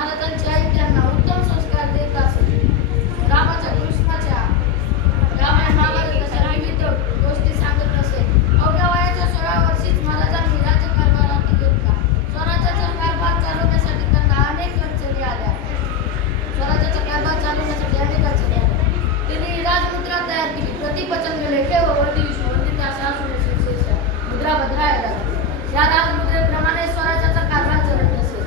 महाराजांची आई त्यांना उत्तम संस्कार देत असत. रामाच्या कृष्णाच्या रामायण महाभारताच्या विविध गोष्टी सांगत असे. अवघ्या वयाच्या 16 वर्षीच महाराजांनी राज्यकारभार हाती घेतला. स्वराज्याचा कारभार चालवण्यासाठी त्यांना अनेक अडचणी आल्या. स्वराज्याचा कारभार चालवण्यासाठी अनेक अडचणी आल्या. त्यांनी राजमुद्रा तयार केली. प्रतिपचन लेखे व वंदिता मुद्रा बदलायला लागली. या राजमुद्रेप्रमाणे स्वराज्याचा कारभार चालत असे.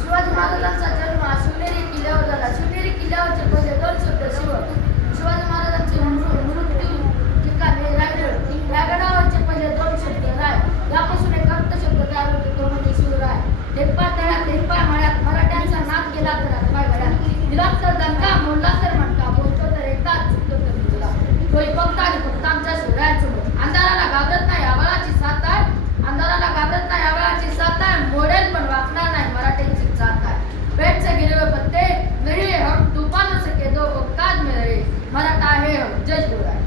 शिवाजी महाराजांचा जन्म शिवनेरी किल्ल्यावर झाला. शिवनेरी किल्ल्यावरचे पहिले 2 शब्द शिव. शिवाजी महाराजांचे मृत्यू ठिकाणी रायगड. रायगडावरचे पहिले 2 शब्द राय. यापासून एक अर्थ शब्द तयार होतो, तो म्हणजे शिवराय. ढेपा तळ्यात ढेपा मळ्यात मराठ्यांचा नाद गेला तर हातपाय गळ्यात. दिला तर दणका मोडला तर मणका. बोलतो तर एकदाच चुकतो तर तुला. तोही फक्त आणि फक्त आमच्या शिवरायांसोबत. अंधाराला घाबरत नाही आबाळाची साथ आहे. अंधाराला घाबरत नाही आबाळाची साथ आहे. मोडेल पण वाकणार नाही मराठ्यांची जात आहे. पेट से गिरे हुए पत्ते नहीं है हम तूफानों से कह दो औकात में रहे. मराठा है हम जय शिवराय.